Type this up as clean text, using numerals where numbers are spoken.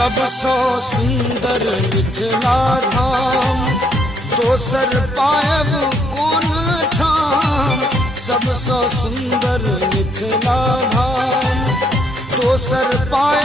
सबसो सुंदर मिथिला धाम, दोसर पायब कोन ठाम। सबसो सुंदर मिथिला धाम, दोसर पायब